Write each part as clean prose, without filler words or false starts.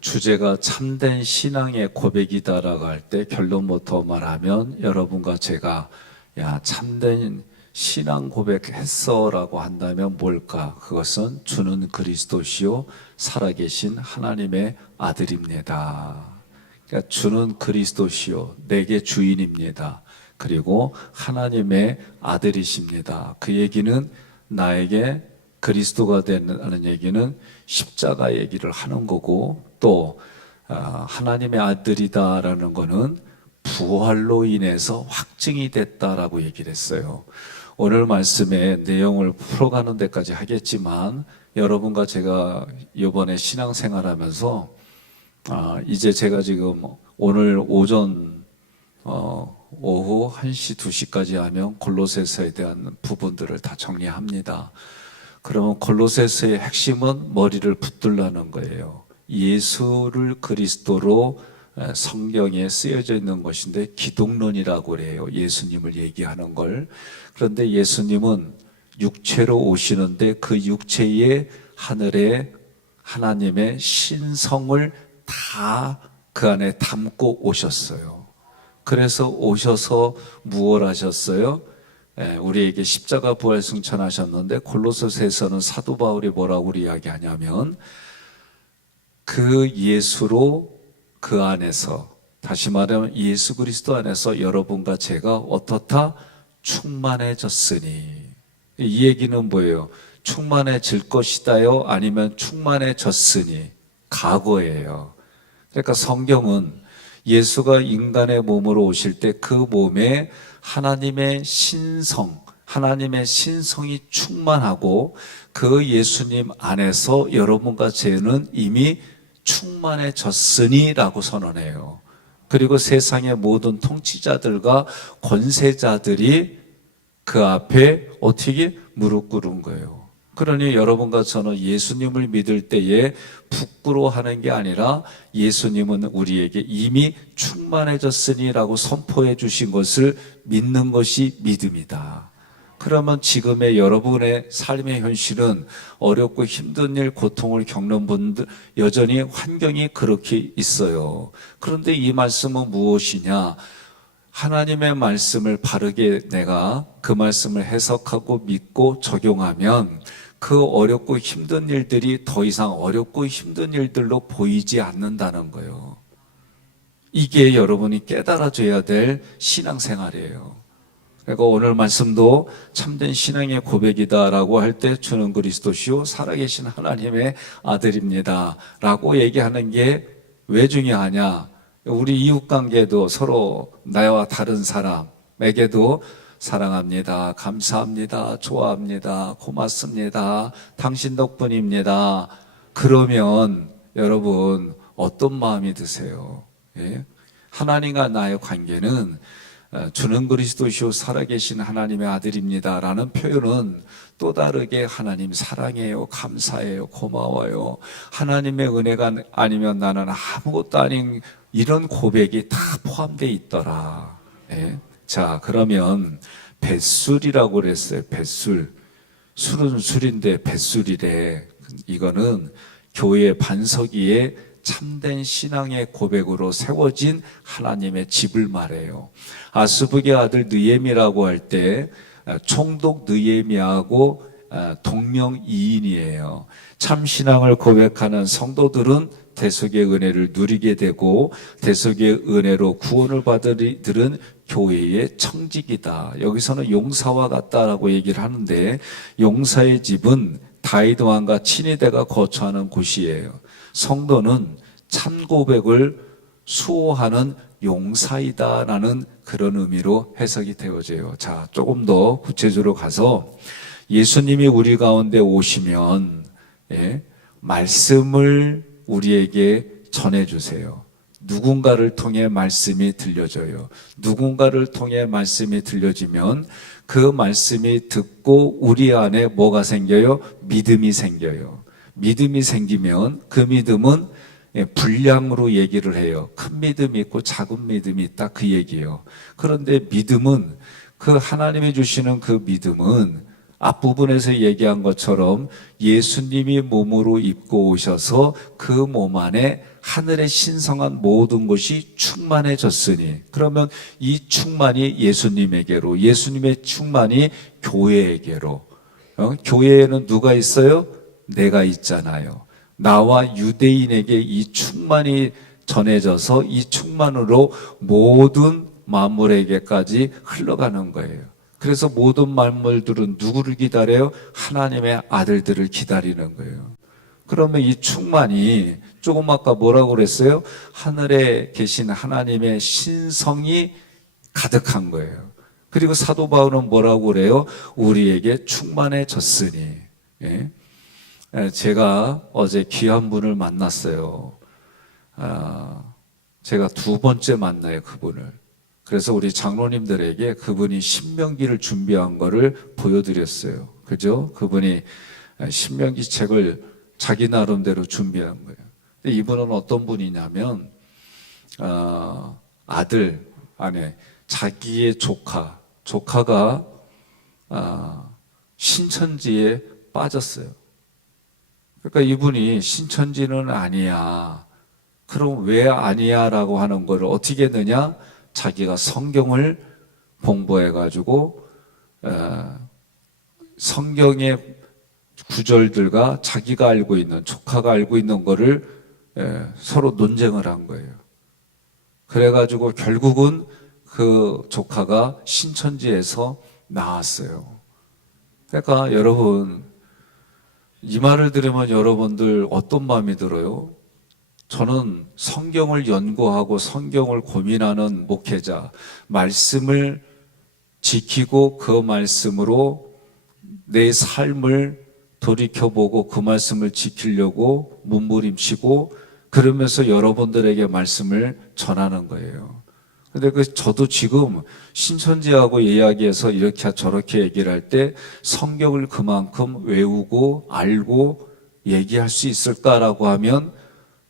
주제가 참된 신앙의 고백이다라고 할 때 결론부터 말하면 여러분과 제가 참된 신앙 고백했어 라고 한다면 뭘까? 그것은 주는 그리스도시요 살아계신 하나님의 아들입니다. 그러니까 주는 그리스도시요 내게 주인입니다. 그리고 하나님의 아들이십니다. 그 얘기는 나에게 그리스도가 되는 얘기는 십자가 얘기를 하는 거고, 또 하나님의 아들이다라는 거는 부활로 인해서 확증이 됐다라고 얘기를 했어요. 오늘 말씀의 내용을 풀어가는 데까지 하겠지만, 여러분과 제가 이번에 신앙생활하면서 이제 제가 지금 오늘 오전 오후 1시, 2시까지 하면 골로새서에 대한 부분들을 다 정리합니다. 그러면 골로새서의 핵심은 머리를 붙들라는 거예요. 예수를 그리스도로 성경에 쓰여져 있는 것인데 기독론이라고 그래요. 예수님을 얘기하는 걸. 그런데 예수님은 육체로 오시는데 그 육체에 하늘에 하나님의 신성을 다 그 안에 담고 오셨어요. 그래서 오셔서 무엇 하셨어요? 우리에게 십자가 부활 승천하셨는데, 골로새서에서는 사도 바울이 뭐라고 이야기하냐면 그 예수로 그 안에서, 다시 말하면 예수 그리스도 안에서 여러분과 제가 어떻다? 충만해졌으니. 이 얘기는 뭐예요? 충만해질 것이다요? 아니면 충만해졌으니? 과거예요. 그러니까 성경은 예수가 인간의 몸으로 오실 때 그 몸에 하나님의 신성, 하나님의 신성이 충만하고 그 예수님 안에서 여러분과 저는 이미 충만해졌으니 라고 선언해요. 그리고 세상의 모든 통치자들과 권세자들이 그 앞에 어떻게 무릎 꿇은 거예요. 그러니 여러분과 저는 예수님을 믿을 때에 부끄러워하는 게 아니라 예수님은 우리에게 이미 충만해졌으니라고 선포해 주신 것을 믿는 것이 믿음이다. 그러면 지금의 여러분의 삶의 현실은 어렵고 힘든 일, 고통을 겪는 분들 여전히 환경이 그렇게 있어요. 그런데 이 말씀은 무엇이냐? 하나님의 말씀을 바르게 내가 그 말씀을 해석하고 믿고 적용하면 그 어렵고 힘든 일들이 더 이상 어렵고 힘든 일들로 보이지 않는다는 거예요. 이게 여러분이 깨달아줘야 될 신앙생활이에요. 그러니까 오늘 말씀도 참된 신앙의 고백이다라고 할 때 주는 그리스도시요 살아계신 하나님의 아들입니다 라고 얘기하는 게 왜 중요하냐? 우리 이웃관계도 서로 나와 다른 사람에게도 사랑합니다, 감사합니다, 좋아합니다, 고맙습니다, 당신 덕분입니다. 그러면 여러분 어떤 마음이 드세요? 예? 하나님과 나의 관계는 주는 그리스도시요 살아계신 하나님의 아들입니다 라는 표현은 또 다르게 하나님 사랑해요, 감사해요, 고마워요, 하나님의 은혜가 아니면 나는 아무것도 아닌 이런 고백이 다 포함되어 있더라. 예? 자, 그러면 뱃술이라고 그랬어요. 뱃술. 술은 술인데 뱃술이래. 이거는 교회 반석 위에 참된 신앙의 고백으로 세워진 하나님의 집을 말해요. 아스북의 아들 느헤미라고 할 때 총독 느헤미하고 동명이인이에요. 참 신앙을 고백하는 성도들은 대속의 은혜를 누리게 되고 대속의 은혜로 구원을 받으리들은 교회의 청직이다. 여기서는 용사와 같다라고 얘기를 하는데, 용사의 집은 다윗 왕과 친위대가 거처하는 곳이에요. 성도는 참 고백을 수호하는 용사이다라는 그런 의미로 해석이 되어져요. 자, 조금 더 구체적으로 가서 예수님이 우리 가운데 오시면 말씀을 우리에게 전해주세요. 누군가를 통해 말씀이 들려져요. 누군가를 통해 말씀이 들려지면 그 말씀이 듣고 우리 안에 뭐가 생겨요? 믿음이 생겨요. 믿음이 생기면 그 믿음은 분량으로 얘기를 해요. 큰 믿음이 있고 작은 믿음이 있다, 그 얘기예요. 그런데 믿음은 그 하나님이 주시는 그 믿음은 앞부분에서 얘기한 것처럼 예수님이 몸으로 입고 오셔서 그 몸 안에 하늘의 신성한 모든 것이 충만해졌으니, 그러면 이 충만이 예수님에게로, 예수님의 충만이 교회에게로, 교회에는 누가 있어요? 내가 있잖아요. 나와 유대인에게 이 충만이 전해져서 이 충만으로 모든 만물에게까지 흘러가는 거예요. 그래서 모든 만물들은 누구를 기다려요? 하나님의 아들들을 기다리는 거예요. 그러면 이 충만이 조금 아까 뭐라고 그랬어요? 하늘에 계신 하나님의 신성이 가득한 거예요. 그리고 사도 바울은 뭐라고 그래요? 우리에게 충만해졌으니. 예? 제가 어제 귀한 분을 만났어요. 제가 두 번째 만나요, 그분을. 그래서 우리 장로님들에게 그분이 신명기를 준비한 거를 보여드렸어요. 그죠? 그분이 신명기 책을 자기 나름대로 준비한 거예요. 근데 이분은 어떤 분이냐면, 아들, 아내, 자기의 조카가 신천지에 빠졌어요. 그러니까 이분이 신천지는 아니야. 그럼 왜 아니야? 라고 하는 걸 어떻게 했느냐? 자기가 성경을 공부해가지고, 성경의 구절들과 자기가 알고 있는, 조카가 알고 있는 거를 서로 논쟁을 한 거예요. 그래가지고 결국은 그 조카가 신천지에서 나왔어요. 그러니까 여러분, 이 말을 들으면 여러분들 어떤 마음이 들어요? 저는 성경을 연구하고 성경을 고민하는 목회자, 말씀을 지키고 그 말씀으로 내 삶을 돌이켜보고 그 말씀을 지키려고 몸부림치고 그러면서 여러분들에게 말씀을 전하는 거예요. 근데 저도 지금 신천지하고 이야기해서 이렇게 저렇게 얘기를 할 때 성경을 그만큼 외우고 알고 얘기할 수 있을까라고 하면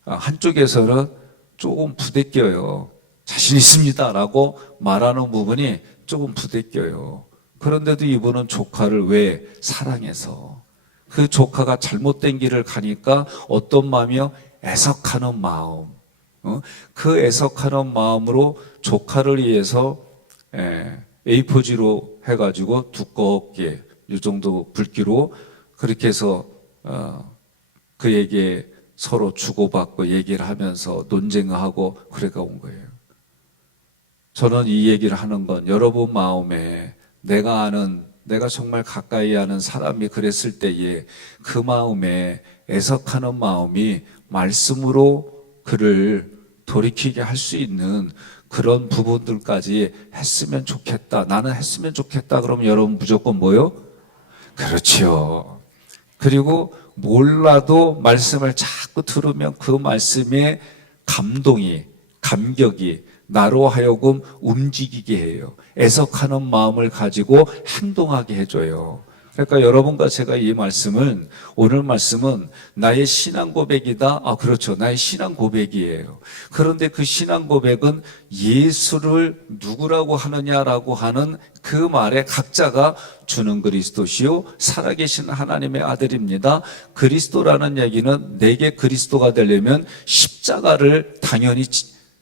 한쪽에서는 조금 부대껴요. 자신 있습니다라고 말하는 부분이 조금 부대껴요. 그런데도 이분은 조카를 왜 사랑해서, 그 조카가 잘못된 길을 가니까 어떤 마음이요? 애석하는 마음. 그 애석하는 마음으로 조카를 위해서 A4지로 해가지고 두껍게 이 정도 굵기로 그렇게 해서 그에게 서로 주고받고 얘기를 하면서 논쟁하고 그래가 온 거예요. 저는 이 얘기를 하는 건 여러분 마음에 내가 아는, 내가 정말 가까이 아는 사람이 그랬을 때에 그 마음에 애석하는 마음이 말씀으로 그를 돌이키게 할 수 있는 그런 부분들까지 했으면 좋겠다. 나는 했으면 좋겠다. 그러면 여러분 무조건 뭐요? 그렇지요. 그리고 몰라도 말씀을 자꾸 들으면 그 말씀에 감격이 나로 하여금 움직이게 해요. 애석하는 마음을 가지고 행동하게 해줘요. 그러니까 여러분과 제가 이 말씀은, 오늘 말씀은 나의 신앙 고백이다. 그렇죠. 나의 신앙 고백이에요. 그런데 그 신앙 고백은 예수를 누구라고 하느냐라고 하는 그 말에 각자가 주는 그리스도시요 살아계신 하나님의 아들입니다. 그리스도라는 얘기는 내게 그리스도가 되려면 십자가를 당연히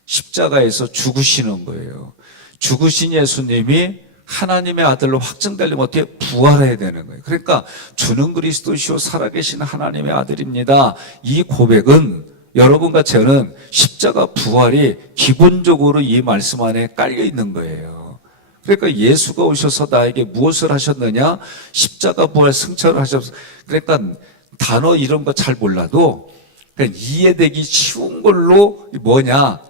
십자가에서 죽으시는 거예요. 죽으신 예수님이 하나님의 아들로 확증되려면 어떻게 부활해야 되는 거예요. 그러니까 주는 그리스도시요 살아계신 하나님의 아들입니다. 이 고백은 여러분과 저는 십자가 부활이 기본적으로 이 말씀 안에 깔려 있는 거예요. 그러니까 예수가 오셔서 나에게 무엇을 하셨느냐? 십자가 부활 승천을 하셨어. 그러니까 단어 이런 거 잘 몰라도 그냥 이해되기 쉬운 걸로 뭐냐?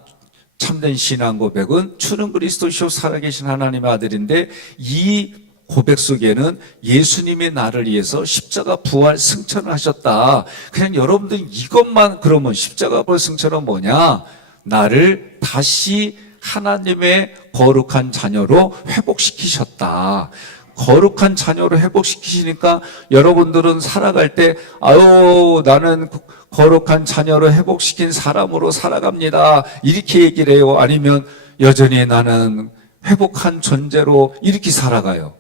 참된 신앙 고백은 주는 그리스도시요 살아계신 하나님의 아들인데, 이 고백 속에는 예수님이 나를 위해서 십자가 부활 승천을 하셨다. 그냥 여러분들 이것만, 그러면 십자가 부활 승천은 뭐냐? 나를 다시 하나님의 거룩한 자녀로 회복시키셨다. 거룩한 자녀로 회복시키시니까 여러분들은 살아갈 때 나는 거룩한 자녀로 회복시킨 사람으로 살아갑니다. 이렇게 얘기를 해요. 아니면 여전히 나는 회복한 존재로 이렇게 살아가요.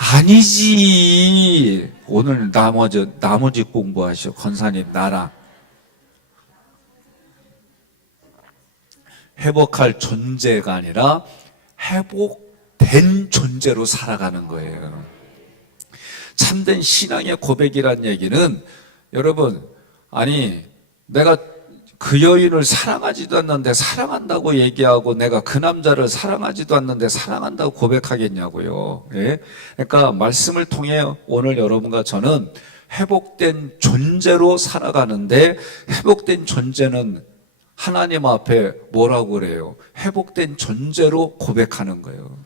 아니지. 오늘 나머지 공부하시오. 권사님, 나랑. 회복할 존재가 아니라 회복된 존재로 살아가는 거예요. 참된 신앙의 고백이란 얘기는 여러분, 아니 내가 그 여인을 사랑하지도 않는데 사랑한다고 얘기하고 내가 그 남자를 사랑하지도 않는데 사랑한다고 고백하겠냐고요. 예? 그러니까 말씀을 통해 오늘 여러분과 저는 회복된 존재로 살아가는데, 회복된 존재는 하나님 앞에 뭐라고 그래요? 회복된 존재로 고백하는 거예요.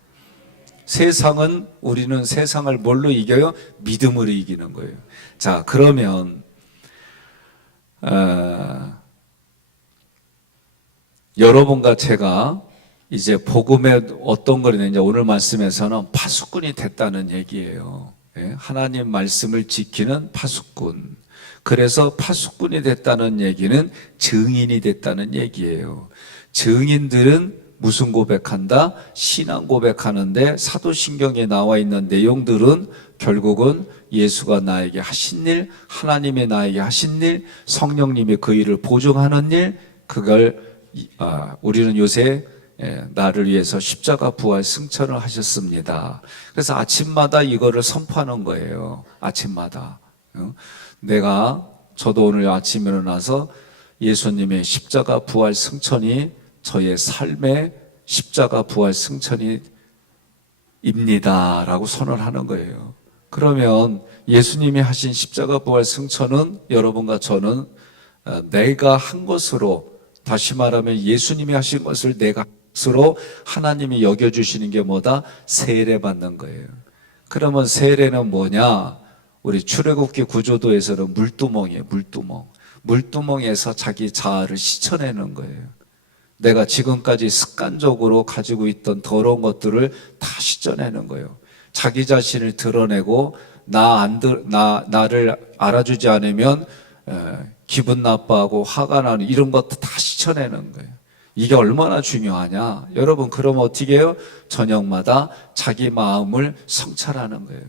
우리는 세상을 뭘로 이겨요? 믿음으로 이기는 거예요. 자, 그러면 여러분과 제가 이제 복음에 어떤 거냐, 오늘 말씀에서는 파수꾼이 됐다는 얘기예요. 예? 하나님 말씀을 지키는 파수꾼. 그래서 파수꾼이 됐다는 얘기는 증인이 됐다는 얘기예요. 증인들은 무슨 고백한다? 신앙 고백하는데, 사도신경에 나와 있는 내용들은 결국은 예수가 나에게 하신 일, 하나님의 나에게 하신 일, 성령님이 그 일을 보증하는 일, 그걸 우리는 요새 나를 위해서 십자가 부활 승천을 하셨습니다. 그래서 아침마다 이거를 선포하는 거예요. 아침마다. 저도 오늘 아침에 일어나서 예수님의 십자가 부활 승천이 저의 삶의 십자가 부활 승천이 입니다라고 선언하는 거예요. 그러면 예수님이 하신 십자가 부활 승천은 여러분과 저는 내가 한 것으로, 다시 말하면 예수님이 하신 것을 내가 한 것으로 하나님이 여겨주시는 게 뭐다? 세례 받는 거예요. 그러면 세례는 뭐냐? 우리 출애굽기 구조도에서는 물두멍이에요. 물두멍에서 자기 자아를 씻어내는 거예요. 내가 지금까지 습관적으로 가지고 있던 더러운 것들을 다 씻어내는 거예요. 자기 자신을 드러내고 나를 알아주지 않으면 기분 나빠하고 화가 나는 이런 것도 다 씻어내는 거예요. 이게 얼마나 중요하냐? 여러분, 그러면 어떻게 해요? 저녁마다 자기 마음을 성찰하는 거예요.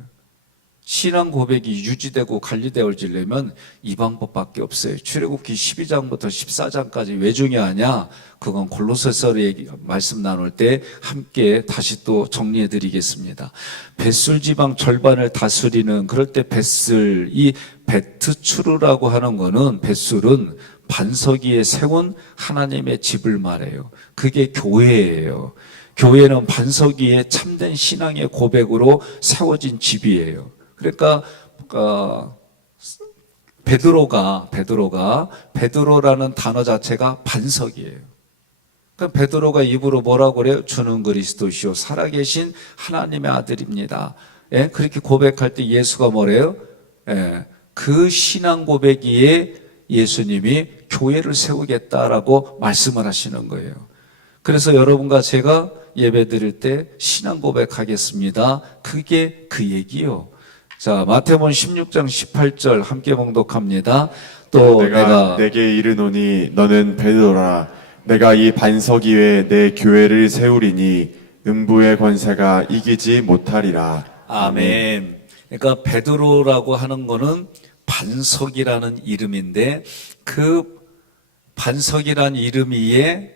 신앙 고백이 유지되고 관리되어지려면 이 방법밖에 없어요. 출애굽기 12장부터 14장까지 왜 중요하냐? 그건 골로새서 얘기 말씀 나눌 때 함께 다시 또 정리해 드리겠습니다. 벳술 지방 절반을 다스리는, 그럴 때 벳술, 이 베트추르라고 하는 거는, 벳술은 반석 위에 세운 하나님의 집을 말해요. 그게 교회예요. 교회는 반석 위에 참된 신앙의 고백으로 세워진 집이에요. 그러니까 베드로라는 단어 자체가 반석이에요. 그러니까 베드로가 입으로 뭐라고 그래요? 주는 그리스도시요 살아계신 하나님의 아들입니다. 예? 그렇게 고백할 때 예수가 뭐래요? 예. 그 신앙 고백기에 예수님이 교회를 세우겠다라고 말씀을 하시는 거예요. 그래서 여러분과 제가 예배 드릴 때 신앙 고백하겠습니다. 그게 그 얘기요. 자, 마태복음 16장 18절 함께 봉독합니다. 또 내가 내게 이르노니 너는 베드로라. 내가 이 반석 위에 내 교회를 세우리니 음부의 권세가 이기지 못하리라. 아멘. 그러니까 베드로라고 하는 거는 반석이라는 이름인데, 그 반석이라는 이름 위에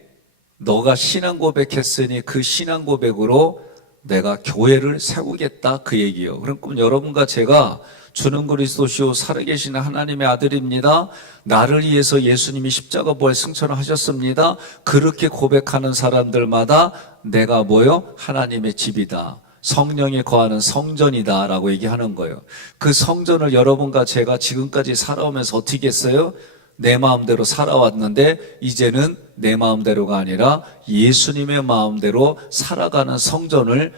너가 신앙 고백했으니 그 신앙 고백으로 내가 교회를 세우겠다, 그 얘기예요. 그럼 여러분과 제가 주는 그리스도시요 살아계신 하나님의 아들입니다. 나를 위해서 예수님이 십자가 부활 승천을 하셨습니다. 그렇게 고백하는 사람들마다 내가 뭐요? 하나님의 집이다. 성령이 거하는 성전이다 라고 얘기하는 거예요. 그 성전을 여러분과 제가 지금까지 살아오면서 어떻게 했어요? 내 마음대로 살아왔는데 이제는 내 마음대로가 아니라 예수님의 마음대로 살아가는 성전을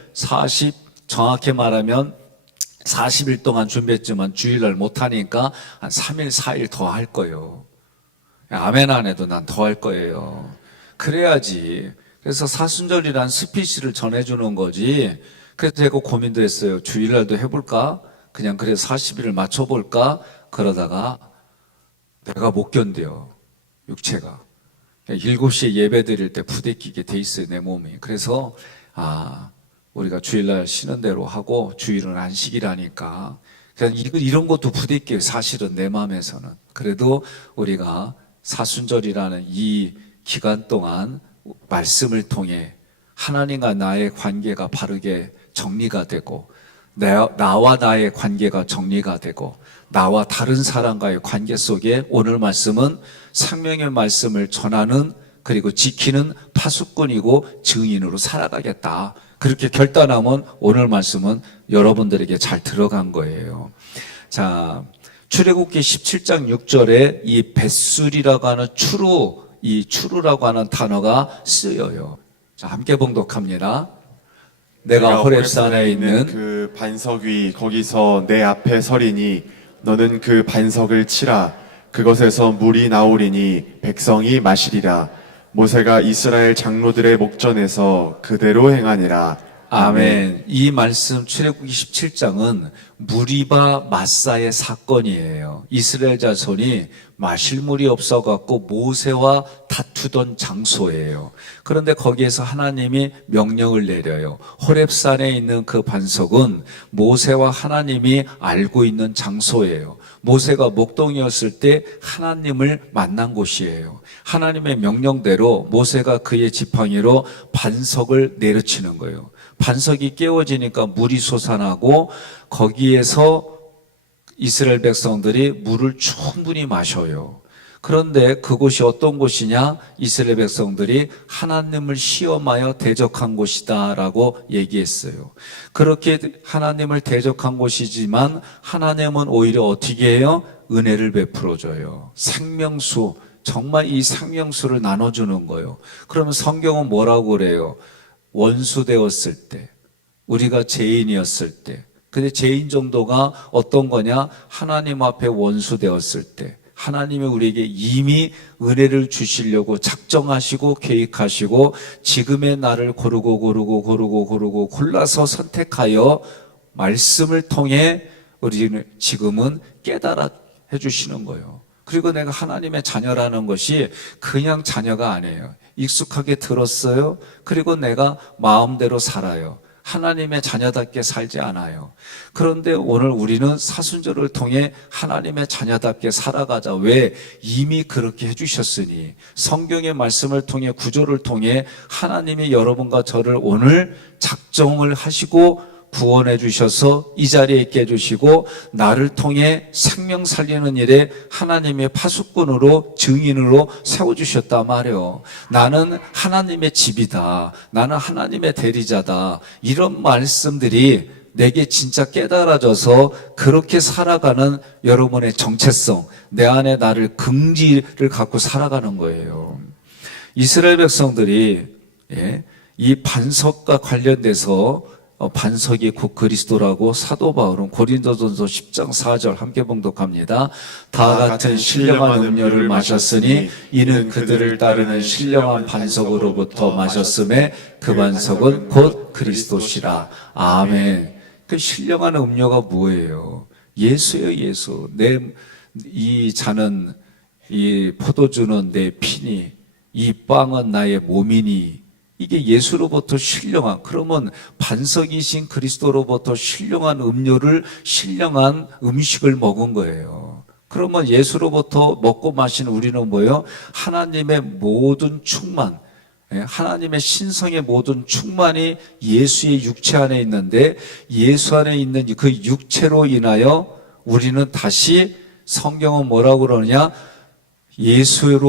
정확히 말하면 40일 동안 준비했지만 주일날 못하니까 한 3일, 4일 더 할 거예요. 아멘 안 해도 난 더 할 거예요. 그래야지. 그래서 사순절이란 스피치를 전해주는 거지. 그래서 제가 고민도 했어요. 주일날도 해볼까? 그냥 그래서 40일을 맞춰볼까? 그러다가 내가 못 견뎌요. 육체가. 7시에 예배 드릴 때 부대끼게 돼 있어요, 내 몸이. 그래서 우리가 주일날 쉬는 대로 하고 주일은 안식이라니까 그냥 이런 것도 부대껴요. 사실은 내 마음에서는. 그래도 우리가 사순절이라는 이 기간 동안 말씀을 통해 하나님과 나의 관계가 바르게 정리가 되고 나와 나의 관계가 정리가 되고 나와 다른 사람과의 관계 속에 오늘 말씀은 생명의 말씀을 전하는 그리고 지키는 파수꾼이고 증인으로 살아가겠다. 그렇게 결단하면 오늘 말씀은 여러분들에게 잘 들어간 거예요. 자, 출애굽기 17장 6절에 이 벳술이라고 하는 이 추루라고 하는 단어가 쓰여요. 자, 함께 봉독합니다. 내가 호렙산에 있는 그 반석 위 거기서 내 앞에 서리니 너는 그 반석을 치라. 그것에서 물이 나오리니 백성이 마시리라. 모세가 이스라엘 장로들의 목전에서 그대로 행하니라. 아멘. 이 말씀 출애굽기 17장은 무리바 마사의 사건이에요. 이스라엘 자손이 마실 물이 없어갖고 모세와 다투던 장소예요. 그런데 거기에서 하나님이 명령을 내려요. 호렙산에 있는 그 반석은 모세와 하나님이 알고 있는 장소예요. 모세가 목동이었을 때 하나님을 만난 곳이에요. 하나님의 명령대로 모세가 그의 지팡이로 반석을 내려치는 거예요. 반석이 깨워지니까 물이 솟아나고 거기에서 이스라엘 백성들이 물을 충분히 마셔요. 그런데 그곳이 어떤 곳이냐? 이스라엘 백성들이 하나님을 시험하여 대적한 곳이다 라고 얘기했어요. 그렇게 하나님을 대적한 곳이지만 하나님은 오히려 어떻게 해요? 은혜를 베풀어줘요. 생명수, 정말 이 생명수를 나눠주는 거예요. 그러면 성경은 뭐라고 그래요? 원수 되었을 때, 우리가 죄인이었을 때, 근데 죄인 정도가 어떤 거냐? 하나님 앞에 원수 되었을 때, 하나님이 우리에게 이미 은혜를 주시려고 작정하시고 계획하시고 지금의 나를 고르고 골라서 선택하여 말씀을 통해 우리는 지금은 깨달아 해주시는 거예요. 그리고 내가 하나님의 자녀라는 것이 그냥 자녀가 아니에요. 익숙하게 들었어요. 그리고 내가 마음대로 살아요. 하나님의 자녀답게 살지 않아요. 그런데 오늘 우리는 사순절을 통해 하나님의 자녀답게 살아가자. 왜? 이미 그렇게 해주셨으니 성경의 말씀을 통해 구조를 통해 하나님이 여러분과 저를 오늘 작정을 하시고 구원해 주셔서 이 자리에 있게 해주시고 나를 통해 생명 살리는 일에 하나님의 파수꾼으로 증인으로 세워주셨단 말이에요. 나는 하나님의 집이다. 나는 하나님의 대리자다. 이런 말씀들이 내게 진짜 깨달아져서 그렇게 살아가는 여러분의 정체성, 내 안에 나를 긍지를 갖고 살아가는 거예요. 이스라엘 백성들이 이 반석과 관련돼서 반석이 곧 그리스도라고 사도 바울은 고린도전서 10장 4절 함께 봉독합니다. 다 같은 신령한 음료를 마셨으니 이는 그들을 따르는 신령한 반석으로부터 마셨음에 그 반석은 곧 그리스도시라. 아멘. 그 신령한 음료가 뭐예요? 예수예요, 예수. 이 잔은 이 포도주는 내 피니 이 빵은 나의 몸이니 이게 예수로부터 신령한, 그러면 반석이신 그리스도로부터 신령한 음료를, 신령한 음식을 먹은 거예요. 그러면 예수로부터 먹고 마신 우리는 뭐예요? 하나님의 모든 충만, 하나님의 신성의 모든 충만이 예수의 육체 안에 있는데 이예수 안에 있는 그 육체로 인하여 우리는 다시 성경은 뭐라고 그러느냐? 예수의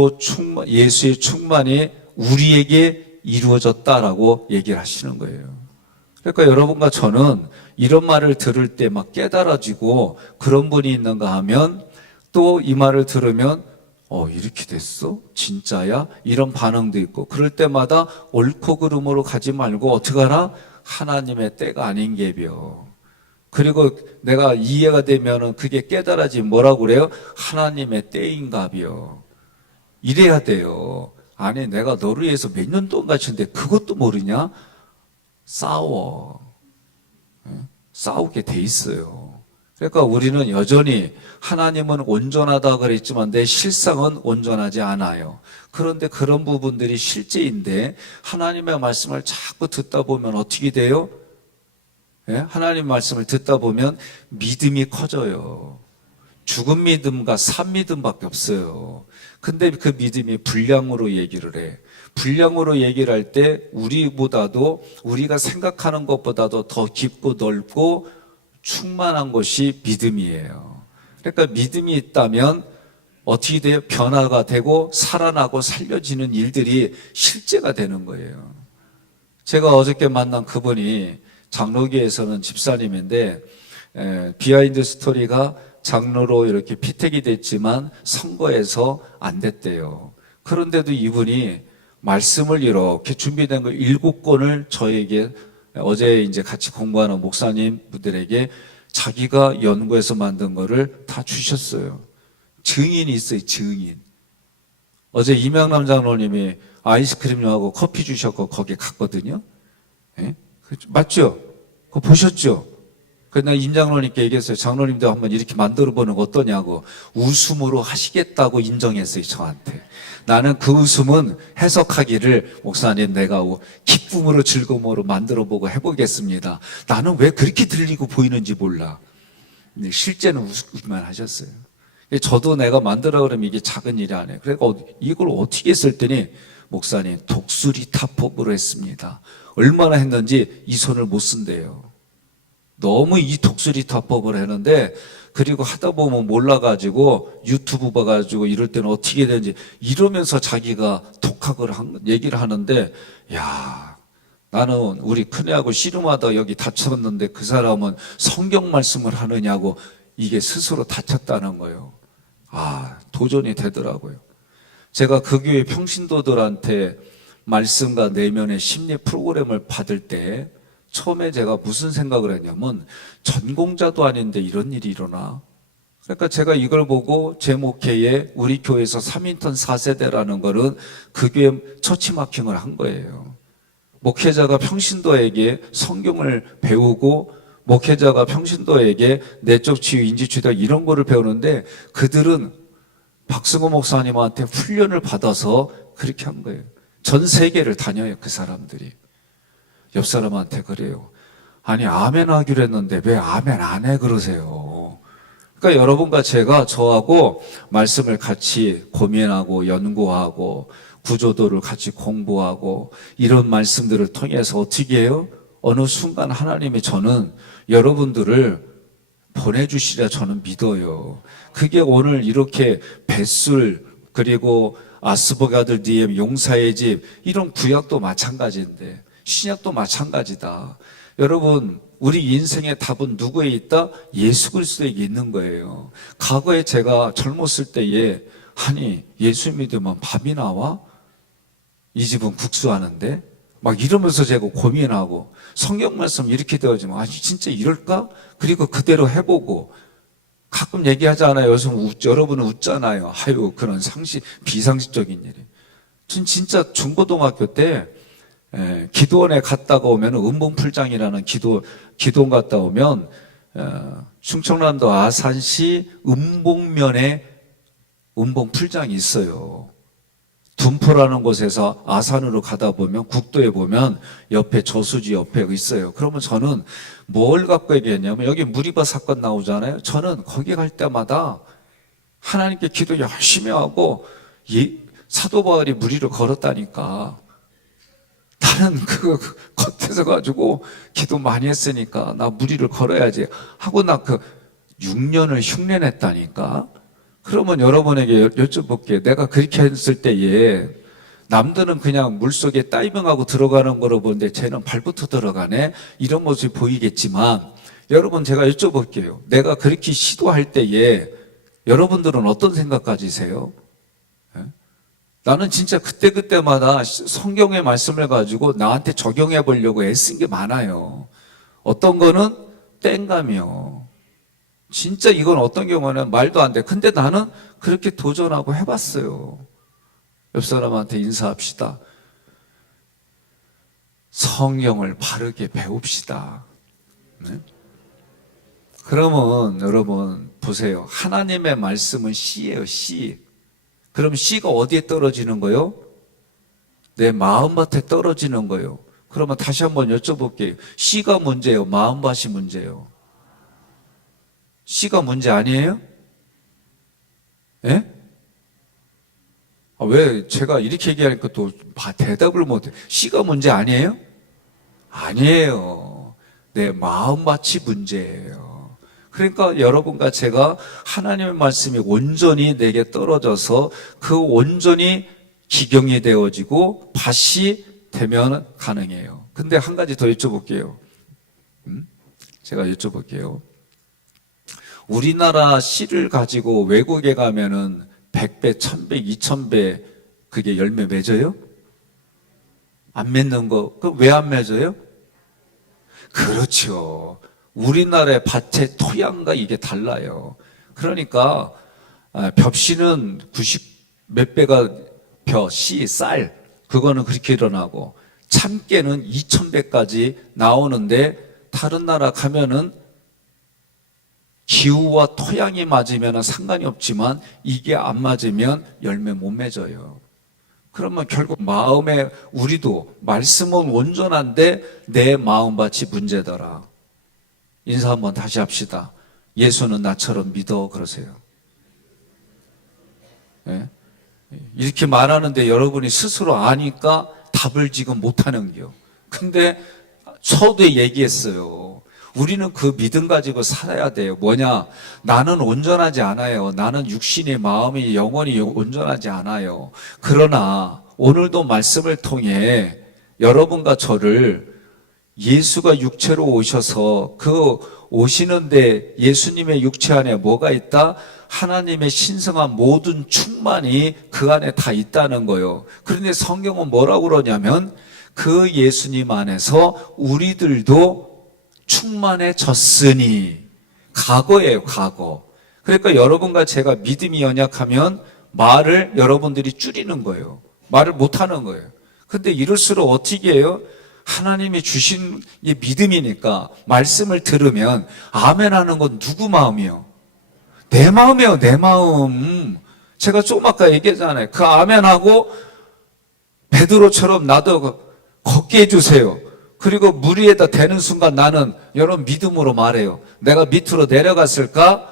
충만이 우리에게 이루어졌다라고 얘기를 하시는 거예요. 그러니까 여러분과 저는 이런 말을 들을 때 막 깨달아지고 그런 분이 있는가 하면 또 이 말을 들으면 이렇게 됐어? 진짜야? 이런 반응도 있고 그럴 때마다 옳고 그름으로 가지 말고 어떻게 하라? 하나님의 때가 아닌 게벼. 그리고 내가 이해가 되면은 그게 깨달아지면 뭐라고 그래요? 하나님의 때인가벼. 이래야 돼요. 아니 내가 너를 위해서 몇 년 동안 갇혔는데 그것도 모르냐? 싸워. 싸우게 돼 있어요. 그러니까 우리는 여전히 하나님은 온전하다 그랬지만 내 실상은 온전하지 않아요. 그런데 그런 부분들이 실제인데 하나님의 말씀을 자꾸 듣다 보면 어떻게 돼요? 예? 하나님 말씀을 듣다 보면 믿음이 커져요. 죽은 믿음과 산 믿음밖에 없어요. 근데 그 믿음이 분량으로 얘기를 해. 분량으로 얘기를 할 때 우리보다도, 우리가 생각하는 것보다도 더 깊고 넓고 충만한 것이 믿음이에요. 그러니까 믿음이 있다면 어떻게 돼요? 변화가 되고 살아나고 살려지는 일들이 실제가 되는 거예요. 제가 어저께 만난 그분이 장로교에서는 집사님인데, 비하인드 스토리가 장로로 이렇게 피택이 됐지만 선거에서 안 됐대요. 그런데도 이분이 말씀을 이렇게 준비된 거 7권을 저에게, 어제 이제 같이 공부하는 목사님 분들에게 자기가 연구해서 만든 거를 다 주셨어요. 증인이 있어요, 증인. 어제 이명남 장로님이 아이스크림하고 커피 주셨고 거기 갔거든요. 예? 맞죠? 그거 보셨죠? 그래서 내가 임 장로님께 얘기했어요. 장로님도 한번 이렇게 만들어 보는 거 어떠냐고. 웃음으로 하시겠다고 인정했어요, 저한테. 나는 그 웃음은 해석하기를, 목사님 내가 기쁨으로 즐거움으로 만들어 보고 해보겠습니다. 나는 왜 그렇게 들리고 보이는지 몰라. 근데 실제는 웃기만 하셨어요. 저도 내가 만들어 그러면 이게 작은 일이 아니에요. 그러니까 이걸 어떻게 했을더니, 목사님 독수리 타법으로 했습니다. 얼마나 했는지 이 손을 못 쓴대요. 너무 이 독수리 타법을 했는데, 그리고 하다 보면 몰라가지고 유튜브 봐가지고 이럴 때는 어떻게 되는지 이러면서 자기가 독학을 얘기를 하는데, 야, 나는 우리 큰애하고 씨름하다 여기 다쳤는데 그 사람은 성경 말씀을 하느냐고 이게 스스로 다쳤다는 거예요. 아, 도전이 되더라고요. 제가 그 교회 평신도들한테 말씀과 내면의 심리 프로그램을 받을 때 처음에 제가 무슨 생각을 했냐면, 전공자도 아닌데 이런 일이 일어나? 그러니까 제가 이걸 보고 제 목회에 우리 교회에서 3인턴 4세대라는 거는 그 교회 처치마킹을 한 거예요. 목회자가 평신도에게 성경을 배우고, 목회자가 평신도에게 내적 치유, 인지치유 이런 거를 배우는데, 그들은 박승호 목사님한테 훈련을 받아서 그렇게 한 거예요. 전 세계를 다녀요, 그 사람들이. 옆 사람한테 그래요. 아니, 아멘 하기로 했는데 왜 아멘 안 해 그러세요? 그러니까 여러분과 제가 저하고 말씀을 같이 고민하고 연구하고 구조도를 같이 공부하고 이런 말씀들을 통해서 어떻게 해요? 어느 순간 하나님이 저는 여러분들을 보내주시라 저는 믿어요. 그게 오늘 이렇게 뱃술, 그리고 아스버가들 DM, 용사의 집, 이런 구약도 마찬가지인데 신약도 마찬가지다. 여러분, 우리 인생의 답은 누구에 있다? 예수 그리스도에게 있는 거예요. 과거에 제가 젊었을 때에, 아니 예수 믿으면 밥이 나와? 이 집은 국수하는데? 막 이러면서 제가 고민하고, 성경 말씀 이렇게 되어지면 아니 진짜 이럴까? 그리고 그대로 해보고, 가끔 얘기하잖아요. 여러분은 웃잖아요. 아유, 그런 비상식적인 일이. 전 진짜 중고등학교 때 기도원에 갔다가 오면, 은봉풀장이라는 기도원 갔다 오면, 충청남도 아산시 은봉면에 은봉풀장이 있어요. 둔포라는 곳에서 아산으로 가다 보면, 국도에 보면 옆에 저수지 옆에 있어요. 그러면 저는 뭘 갖고 얘기했냐면, 여기 무리바 사건 나오잖아요. 저는 거기 갈 때마다 하나님께 기도 열심히 하고, 사도 바울이 무리를 걸었다니까. 나는 그거 겉에서 가지고 기도 많이 했으니까 나 무리를 걸어야지 하고 나 그 6년을 흉내냈다니까. 그러면 여러분에게 여쭤볼게요. 내가 그렇게 했을 때에 남들은 그냥 물속에 다이빙하고 들어가는 거로 보는데 쟤는 발부터 들어가네, 이런 모습이 보이겠지만, 여러분 제가 여쭤볼게요. 내가 그렇게 시도할 때에 여러분들은 어떤 생각 가지세요? 나는 진짜 그때그때마다 성경의 말씀을 가지고 나한테 적용해 보려고 애쓴 게 많아요. 어떤 거는 땡감이요. 진짜 이건 어떤 경우는 말도 안 돼. 근데 나는 그렇게 도전하고 해봤어요. 옆 사람한테 인사합시다. 성경을 바르게 배웁시다. 네? 그러면 여러분 보세요. 하나님의 말씀은 씨예요, 씨. 그럼 씨가 어디에 떨어지는 거예요? 내 마음밭에 떨어지는 거예요. 그러면 다시 한번 여쭤볼게요. 씨가 문제예요? 마음밭이 문제예요? 씨가 문제 아니에요? 예? 왜 제가 이렇게 얘기하니까 또 대답을 못해? 씨가 문제 아니에요? 아니에요. 내 마음밭이 문제예요. 그러니까 여러분과 제가 하나님의 말씀이 온전히 내게 떨어져서 그 온전히 기경이 되어지고 밭이 되면 가능해요. 근데 한 가지 더 여쭤볼게요. 제가 여쭤볼게요. 우리나라 씨를 가지고 외국에 가면은 100배, 1000배, 2000배 그게 열매 맺어요? 안 맺는 거, 그럼 왜 안 맺어요? 그렇죠. 우리나라의 밭의 토양과 이게 달라요. 그러니까 벽씨는 90 몇 배가 씨, 쌀 그거는 그렇게 일어나고 참깨는 2000배까지 나오는데 다른 나라 가면은 기후와 토양이 맞으면 상관이 없지만 이게 안 맞으면 열매 못 맺어요. 그러면 결국 마음에 우리도 말씀은 온전한데 내 마음밭이 문제더라. 인사 한번 다시 합시다. 예수는 나처럼 믿어 그러세요. 예? 이렇게 말하는데 여러분이 스스로 아니까 답을 지금 못하는 겨. 근데 서두에 얘기했어요. 우리는 그 믿음 가지고 살아야 돼요. 뭐냐? 나는 온전하지 않아요. 나는 육신의 마음이 영원히 온전하지 않아요. 그러나 오늘도 말씀을 통해 여러분과 저를 예수가 육체로 오셔서 그 오시는데 예수님의 육체 안에 뭐가 있다? 하나님의 신성한 모든 충만이 그 안에 다 있다는 거예요. 그런데 성경은 뭐라고 그러냐면 그 예수님 안에서 우리들도 충만해졌으니 과거예요, 과거. 그러니까 여러분과 제가 믿음이 연약하면 말을 여러분들이 줄이는 거예요. 말을 못하는 거예요. 근데 이럴수록 어떻게 해요? 하나님이 주신 이 믿음이니까 말씀을 들으면 아멘 하는 건 누구 마음이요? 내 마음이에요, 내 마음. 제가 조금 아까 얘기했잖아요. 그 아멘 하고 베드로처럼 나도 걷게 해주세요. 그리고 물 위에다 대는 순간 나는 여러분 믿음으로 말해요. 내가 밑으로 내려갔을까?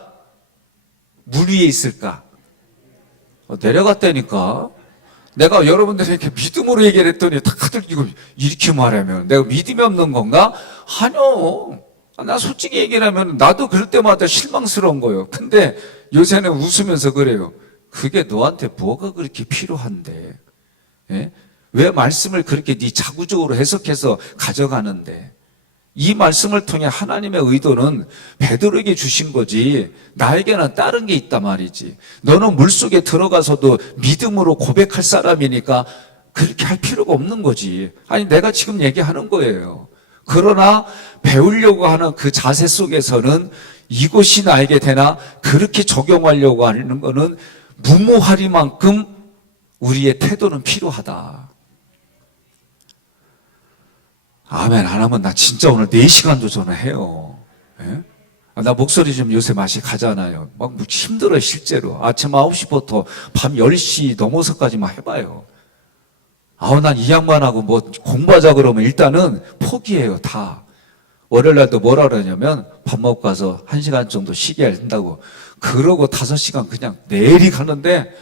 물 위에 있을까? 내려갔다니까. 내가 여러분들에게 믿음으로 얘기를 했더니 다들 이거 이렇게 말하면 내가 믿음이 없는 건가? 아니요. 나 솔직히 얘기를 하면 나도 그럴 때마다 실망스러운 거예요. 근데 요새는 웃으면서 그래요. 그게 너한테 뭐가 그렇게 필요한데? 예? 왜 말씀을 그렇게 네 자구적으로 해석해서 가져가는데? 이 말씀을 통해 하나님의 의도는 베드로에게 주신 거지 나에게는 다른 게 있단 말이지. 너는 물속에 들어가서도 믿음으로 고백할 사람이니까 그렇게 할 필요가 없는 거지. 아니 내가 지금 얘기하는 거예요. 그러나 배우려고 하는 그 자세 속에서는 이것이 나에게 되나 그렇게 적용하려고 하는 거는 무모하리만큼 우리의 태도는 필요하다. 아멘 안 하면 나 진짜 오늘 4시간도 전화해요. 예? 나 목소리 좀 요새 맛이 가잖아요. 막 힘들어요 실제로. 아침 9시부터 밤 10시 넘어서까지만 해봐요. 난 이 양반하고 뭐 공부하자 그러면 일단은 포기해요 다. 월요일날도 뭐라 그러냐면 밥 먹고 가서 1시간 정도 쉬게 한다고. 그러고 5시간 그냥 내리 가는데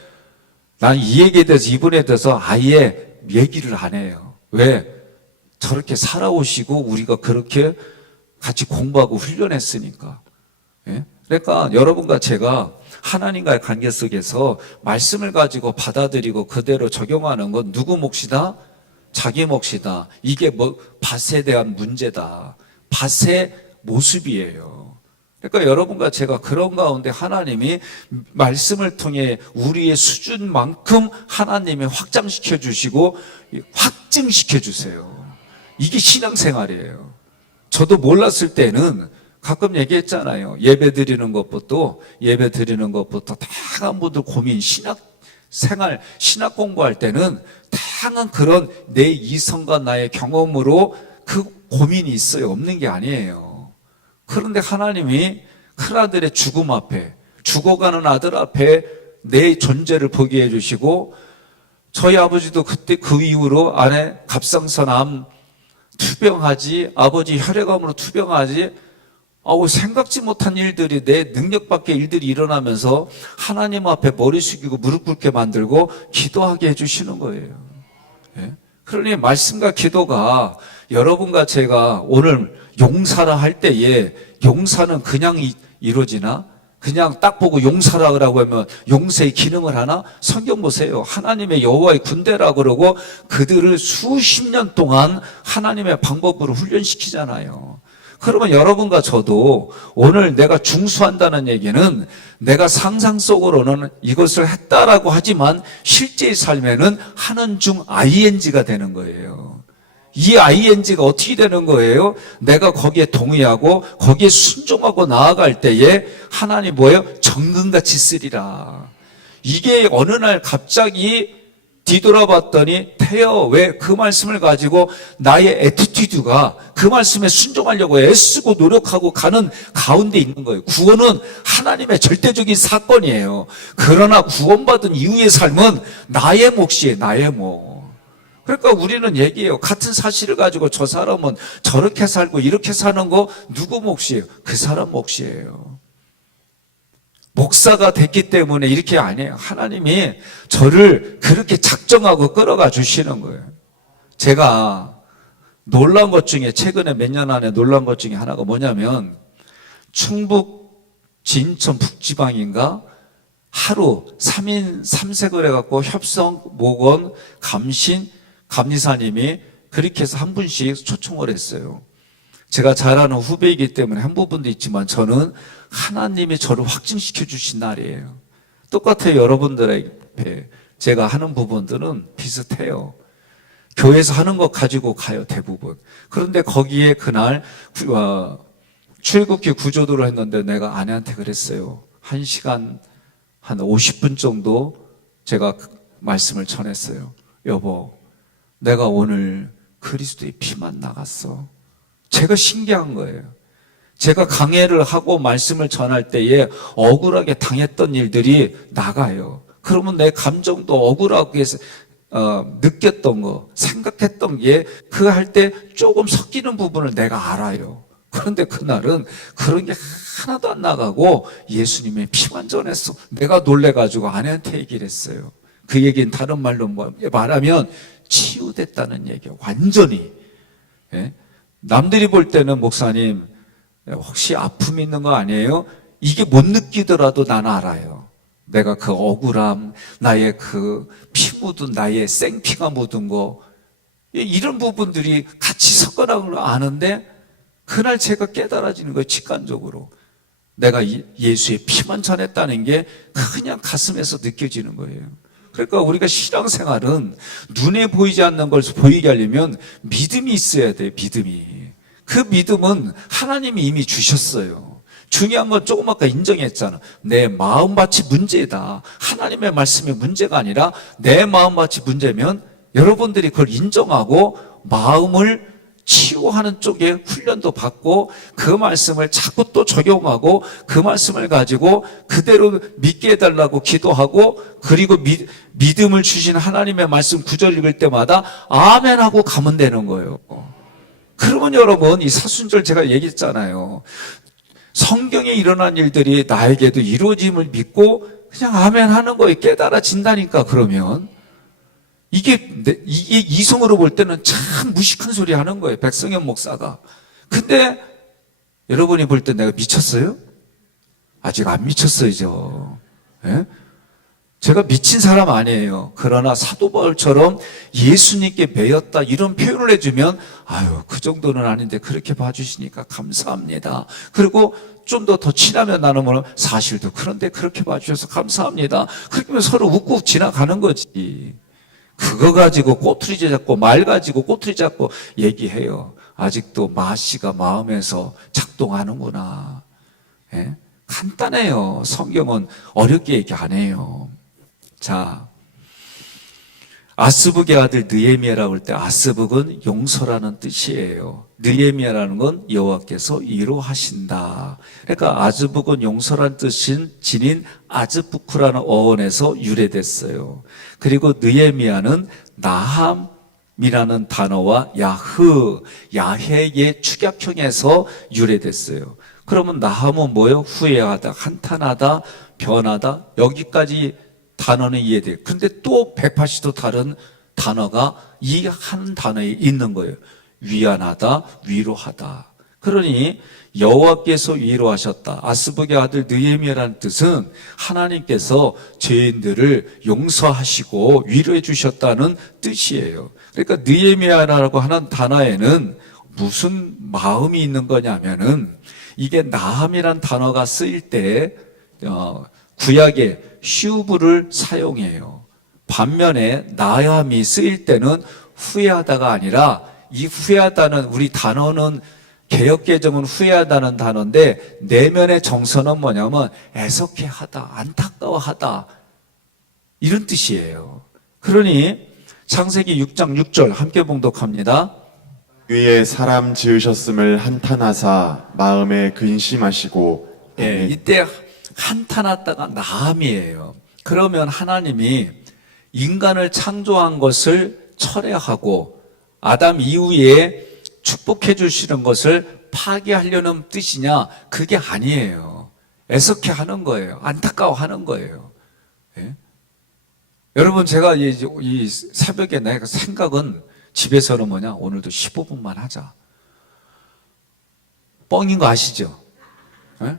난 이 얘기에 대해서 이분에 대해서 아예 얘기를 안 해요. 왜? 저렇게 살아오시고 우리가 그렇게 같이 공부하고 훈련했으니까. 예? 그러니까 여러분과 제가 하나님과의 관계 속에서 말씀을 가지고 받아들이고 그대로 적용하는 건 누구 몫이다? 자기 몫이다. 이게 뭐 밭에 대한 문제다. 밭의 모습이에요. 그러니까 여러분과 제가 그런 가운데 하나님이 말씀을 통해 우리의 수준만큼 하나님이 확장시켜 주시고 확증시켜 주세요. 이게 신앙생활이에요. 저도 몰랐을 때는 가끔 얘기했잖아요. 예배 드리는 것부터 다양한 분들 고민, 신학생활, 신학 공부할 때는 다양한 그런 내 이성과 나의 경험으로 그 고민이 있어요. 없는 게 아니에요. 그런데 하나님이 큰아들의 죽음 앞에, 죽어가는 아들 앞에 내 존재를 보게 해주시고 저희 아버지도 그때 그 이후로 아내 갑상선암 투병하지, 아버지 혈액암으로 투병하지, 생각지 못한 일들이 내 능력 밖의 일들이 일어나면서 하나님 앞에 머리 숙이고 무릎 꿇게 만들고 기도하게 해주시는 거예요. 예? 그러니 말씀과 기도가 여러분과 제가 오늘 용사라 할 때에 용사는 그냥 이루어지나? 그냥 딱 보고 용사라고 하면 용사의 기능을 하나? 성경 보세요. 하나님의 여호와의 군대라 그러고 그들을 수십 년 동안 하나님의 방법으로 훈련시키잖아요. 그러면 여러분과 저도 오늘 내가 중수한다는 얘기는 내가 상상 속으로는 이것을 했다라고 하지만 실제의 삶에는 하는 중 ing가 되는 거예요. 이 ing가 어떻게 되는 거예요? 내가 거기에 동의하고 거기에 순종하고 나아갈 때에 하나님 뭐예요? 정금같이 쓰리라. 이게 어느 날 갑자기 뒤돌아봤더니 태여 왜 그 말씀을 가지고 나의 애티튜드가 그 말씀에 순종하려고 애쓰고 노력하고 가는 가운데 있는 거예요. 구원은 하나님의 절대적인 사건이에요. 그러나 구원받은 이후의 삶은 나의 몫이에요. 나의 몫. 그러니까 우리는 얘기해요. 같은 사실을 가지고 저 사람은 저렇게 살고 이렇게 사는 거 누구 몫이에요? 그 사람 몫이에요. 목사가 됐기 때문에 이렇게 아니에요. 하나님이 저를 그렇게 작정하고 끌어가 주시는 거예요. 제가 놀란 것 중에 최근에 몇 년 안에 놀란 것 중에 하나가 뭐냐면 충북 진천 북지방인가 하루 3인 3색을 해갖고 협성, 목원, 감신, 감리사님이 그렇게 해서 한 분씩 초청을 했어요. 제가 잘 아는 후배이기 때문에 한 부분도 있지만 저는 하나님이 저를 확증시켜 주신 날이에요. 똑같아요. 여러분들에게 제가 하는 부분들은 비슷해요. 교회에서 하는 것 가지고 가요. 대부분. 그런데 거기에 그날 출애굽기 구조도를 했는데 내가 아내한테 그랬어요. 1시간 한 50분 정도 제가 말씀을 전했어요. 여보, 내가 오늘 그리스도의 피만 나갔어. 제가 신기한 거예요. 제가 강해를 하고 말씀을 전할 때에 억울하게 당했던 일들이 나가요. 그러면 내 감정도 억울하게 느꼈던 거, 생각했던 게 그 할 때 조금 섞이는 부분을 내가 알아요. 그런데 그날은 그런 게 하나도 안 나가고 예수님의 피만 전했어. 내가 놀래가지고 아내한테 얘기를 했어요. 그 얘기는 다른 말로 말하면 치유됐다는 얘기예요. 완전히. 예? 남들이 볼 때는 목사님 혹시 아픔이 있는 거 아니에요? 이게 못 느끼더라도 나는 알아요. 내가 그 억울함, 나의 그 피 묻은 나의 생피가 묻은 거 이런 부분들이 같이 섞어나가는 걸 아는데 그날 제가 깨달아지는 거예요. 직관적으로. 내가 예수의 피만 전했다는 게 그냥 가슴에서 느껴지는 거예요. 그러니까 우리가 신앙생활은 눈에 보이지 않는 걸 보이게 하려면 믿음이 있어야 돼요. 믿음이. 그 믿음은 하나님이 이미 주셨어요. 중요한 건 조금 아까 인정했잖아. 내 마음밭이 문제다. 하나님의 말씀이 문제가 아니라 내 마음밭이 문제면 여러분들이 그걸 인정하고 마음을 치유하는 쪽에 훈련도 받고 그 말씀을 자꾸 또 적용하고 그 말씀을 가지고 그대로 믿게 해달라고 기도하고 그리고 믿음을 주신 하나님의 말씀 구절 읽을 때마다 아멘 하고 가면 되는 거예요. 그러면 여러분 이 사순절 제가 얘기했잖아요. 성경에 일어난 일들이 나에게도 이루어짐을 믿고 그냥 아멘 하는 거에 깨달아진다니까. 그러면 이게 이성으로 볼 때는 참 무식한 소리 하는 거예요. 백성현 목사가. 근데 여러분이 볼 때 내가 미쳤어요? 아직 안 미쳤어요. 예? 제가 미친 사람 아니에요. 그러나 사도 바울처럼 예수님께 매였다 이런 표현을 해주면 아유 그 정도는 아닌데 그렇게 봐주시니까 감사합니다. 그리고 좀 더 친하면 나는 뭐 사실도 그런데 그렇게 봐주셔서 감사합니다. 그렇게 하면 서로 웃고 지나가는 거지. 그거 가지고 꼬투리 잡고 말 가지고 꼬투리 잡고 얘기해요. 아직도 마씨가 마음에서 작동하는구나. 예? 간단해요. 성경은 어렵게 얘기 안 해요. 자, 아스북의 아들 느헤미야라고 할 때 아스북은 용서라는 뜻이에요. 느헤미야라는 건 여호와께서 위로하신다. 그러니까 아스북은 용서라는 뜻인 진인 아즈부크라는 어원에서 유래됐어요. 그리고 느헤미야는 나함 나함이라는 단어와 야흐, 야해의 축약형에서 유래됐어요. 그러면 나함은 뭐예요? 후회하다, 한탄하다, 변하다. 여기까지 단어는 이해돼요. 그런데 또 180도 다른 단어가 이 한 단어에 있는 거예요. 위안하다, 위로하다. 그러니 여호와께서 위로하셨다. 아스북의 아들 느헤미야라는 뜻은 하나님께서 죄인들을 용서하시고 위로해 주셨다는 뜻이에요. 그러니까 느헤미야라고 하는 단어에는 무슨 마음이 있는 거냐면은 이게 나함이란 단어가 쓰일 때 구약에 슈브를 사용해요. 반면에 나함이 쓰일 때는 후회하다가 아니라 이 후회하다는 우리 단어는 개역개정은 후회하다는 단어인데 내면의 정서는 뭐냐면 애석해하다, 안타까워하다 이런 뜻이에요. 그러니 창세기 6장 6절 함께 봉독합니다. 위에 사람 지으셨음을 한탄하사 마음에 근심하시고. 예, 이때 한탄하다가 나함이에요. 그러면 하나님이 인간을 창조한 것을 철회하고 아담 이후에 축복해 주시는 것을 파괴하려는 뜻이냐? 그게 아니에요. 애석해 하는 거예요. 안타까워 하는 거예요. 예? 여러분, 제가 이 새벽에 내가 생각은 집에서는 뭐냐? 오늘도 15분만 하자. 뻥인 거 아시죠? 예?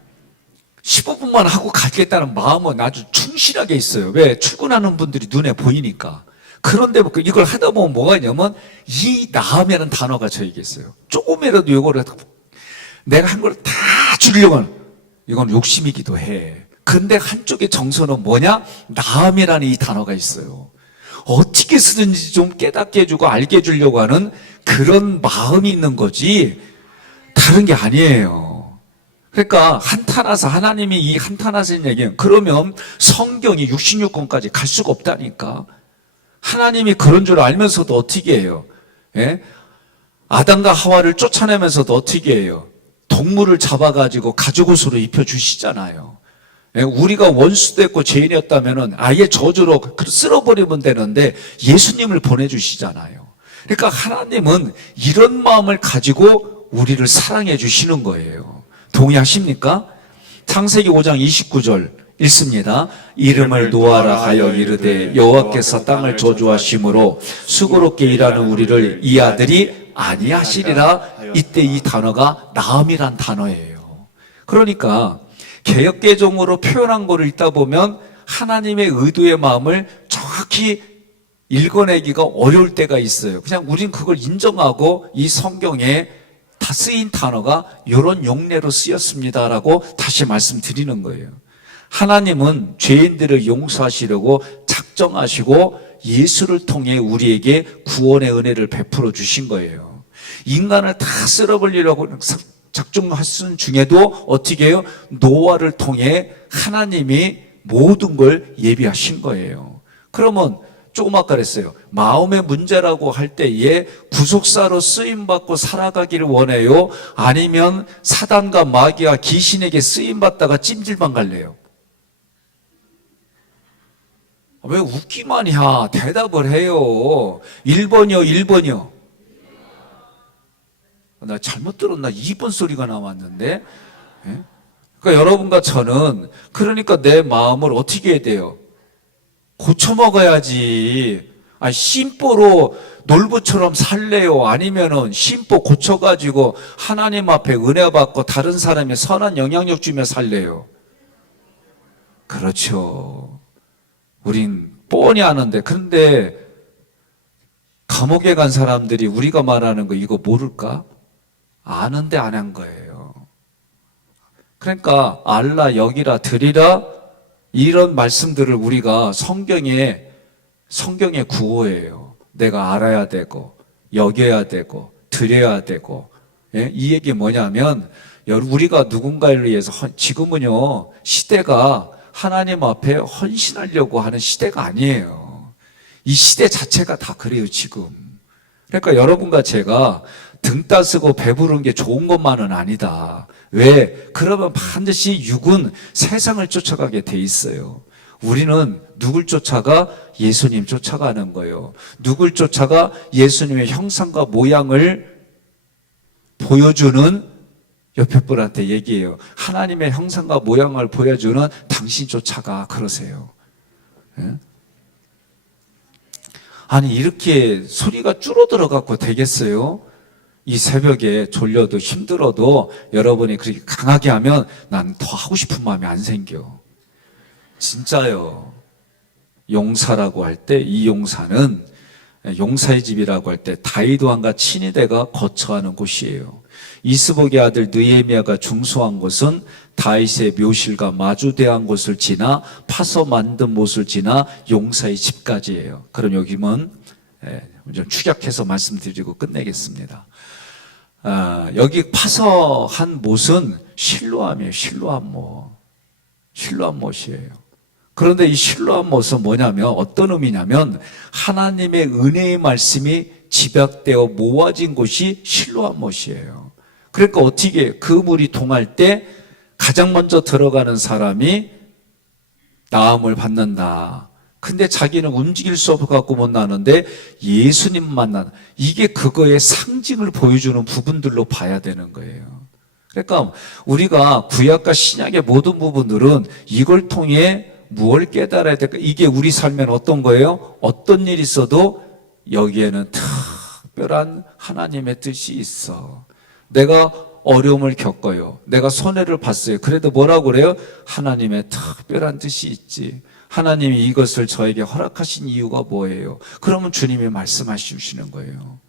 15분만 하고 가겠다는 마음은 아주 충실하게 있어요. 왜? 출근하는 분들이 눈에 보이니까. 그런데 이걸 하다 보면 뭐가 있냐면 이 나함이라는 단어가 저에게 있어요. 조금이라도 이거를 내가 한 걸 다 주려고 하는 이건 욕심이기도 해. 근데 한쪽의 정서는 뭐냐? 나함이라는 이 단어가 있어요. 어떻게 쓰든지 좀 깨닫게 해주고 알게 해주려고 하는 그런 마음이 있는 거지 다른 게 아니에요. 그러니까 한탄하사 하나님이 이 한탄하사는 얘기는 그러면 성경이 66권까지 갈 수가 없다니까. 하나님이 그런 줄 알면서도 어떻게 해요? 예? 아담과 하와를 쫓아내면서도 어떻게 해요? 동물을 잡아가지고 가죽옷으로 입혀주시잖아요. 예? 우리가 원수됐고 죄인이었다면 아예 저주로 쓸어버리면 되는데 예수님을 보내주시잖아요. 그러니까 하나님은 이런 마음을 가지고 우리를 사랑해 주시는 거예요. 동의하십니까? 창세기 5장 29절 읽습니다. 이름을 노아라 하여 이르되 여호와께서 땅을 저주하심으로 수고롭게 일하는 우리를 이 아들이 아니하시리라. 이때 이 단어가 나함이란 단어예요. 그러니까 개역개정으로 표현한 거를 읽다 보면 하나님의 의도의 마음을 정확히 읽어내기가 어려울 때가 있어요. 그냥 우린 그걸 인정하고 이 성경에 다 쓰인 단어가 이런 용례로 쓰였습니다라고 다시 말씀드리는 거예요. 하나님은 죄인들을 용서하시려고 작정하시고 예수를 통해 우리에게 구원의 은혜를 베풀어 주신 거예요. 인간을 다 쓸어버리려고 작정하신 중에도 어떻게 해요? 노아를 통해 하나님이 모든 걸 예비하신 거예요. 그러면 조금 아까 그랬어요. 마음의 문제라고 할 때에 구속사로 쓰임받고 살아가기를 원해요? 아니면 사단과 마귀와 귀신에게 쓰임받다가 찜질방 갈래요? 왜 웃기만 해? 대답을 해요. 1번이요, 1번이요. 나 잘못 들었나? 2번 소리가 나왔는데. 예? 그러니까 여러분과 저는 그러니까 내 마음을 어떻게 해야 돼요? 고쳐 먹어야지. 심보로 놀부처럼 살래요? 아니면은 심보 고쳐가지고 하나님 앞에 은혜 받고 다른 사람의 선한 영향력 주며 살래요? 그렇죠. 우린 뻔히 아는데, 그런데 감옥에 간 사람들이 우리가 말하는 거 이거 모를까? 아는데 안 한 거예요. 그러니까 알라, 여기라, 드리라 이런 말씀들을 우리가 성경의 구호예요. 내가 알아야 되고 여겨야 되고 드려야 되고. 예? 이 얘기 뭐냐면 우리가 누군가를 위해서 지금은요 시대가 하나님 앞에 헌신하려고 하는 시대가 아니에요. 이 시대 자체가 다 그래요 지금. 그러니까 여러분과 제가 등 따스고 배부른 게 좋은 것만은 아니다. 왜? 그러면 반드시 육은 세상을 쫓아가게 돼 있어요. 우리는 누굴 쫓아가? 예수님 쫓아가는 거예요. 누굴 쫓아가? 예수님의 형상과 모양을 보여주는 옆에 분한테 얘기해요. 하나님의 형상과 모양을 보여주는 당신 쫓아가, 그러세요. 예? 아니, 이렇게 소리가 줄어들어 갖고 되겠어요? 이 새벽에 졸려도 힘들어도 여러분이 그렇게 강하게 하면 난 더 하고 싶은 마음이 안 생겨. 진짜요. 용사라고 할 때, 이 용사는 용사의 집이라고 할 때 다윗 왕과 친위대가 거처하는 곳이에요. 이스복의 아들 느헤미야가 중수한 곳은 다윗의 묘실과 마주대한 곳을 지나 파서 만든 못을 지나 용사의 집까지예요. 그럼 여기는 좀 축약해서 말씀드리고 끝내겠습니다. 여기 파서 한 못은 실로암이에요. 실로암 못이에요. 그런데 이 실로암 못은 뭐냐면, 어떤 의미냐면 하나님의 은혜의 말씀이 집약되어 모아진 곳이 실로암 못이에요. 그러니까 어떻게 그 물이 동할 때 가장 먼저 들어가는 사람이 나음을 받는다. 근데 자기는 움직일 수 없어갖고 못 나는데 예수님 만나는, 이게 그거의 상징을 보여주는 부분들로 봐야 되는 거예요. 그러니까 우리가 구약과 신약의 모든 부분들은 이걸 통해 무엇을 깨달아야 될까? 이게 우리 삶에는 어떤 거예요? 어떤 일이 있어도 여기에는 특별한 하나님의 뜻이 있어. 내가 어려움을 겪어요. 내가 손해를 봤어요. 그래도 뭐라고 그래요? 하나님의 특별한 뜻이 있지. 하나님이 이것을 저에게 허락하신 이유가 뭐예요? 그러면 주님이 말씀해 주시는 거예요.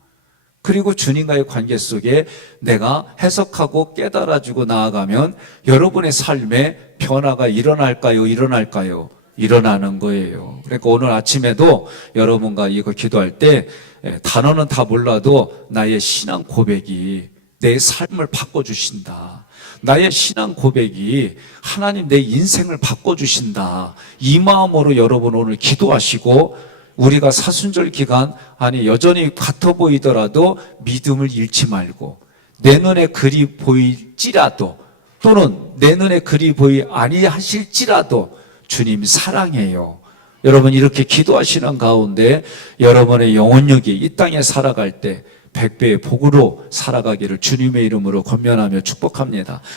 그리고 주님과의 관계 속에 내가 해석하고 깨달아주고 나아가면 여러분의 삶에 변화가 일어날까요? 일어나는 거예요. 그러니까 오늘 아침에도 여러분과 이거 기도할 때 단어는 다 몰라도 나의 신앙 고백이 내 삶을 바꿔주신다. 나의 신앙 고백이 하나님 내 인생을 바꿔주신다. 이 마음으로 여러분 오늘 기도하시고, 우리가 사순절 기간, 아니 여전히 같아 보이더라도 믿음을 잃지 말고, 내 눈에 그리 보일지라도 또는 내 눈에 그리 보이 아니하실지라도 주님 사랑해요. 여러분 이렇게 기도하시는 가운데 여러분의 영혼력이 이 땅에 살아갈 때 100배의 복으로 살아가기를 주님의 이름으로 권면하며 축복합니다.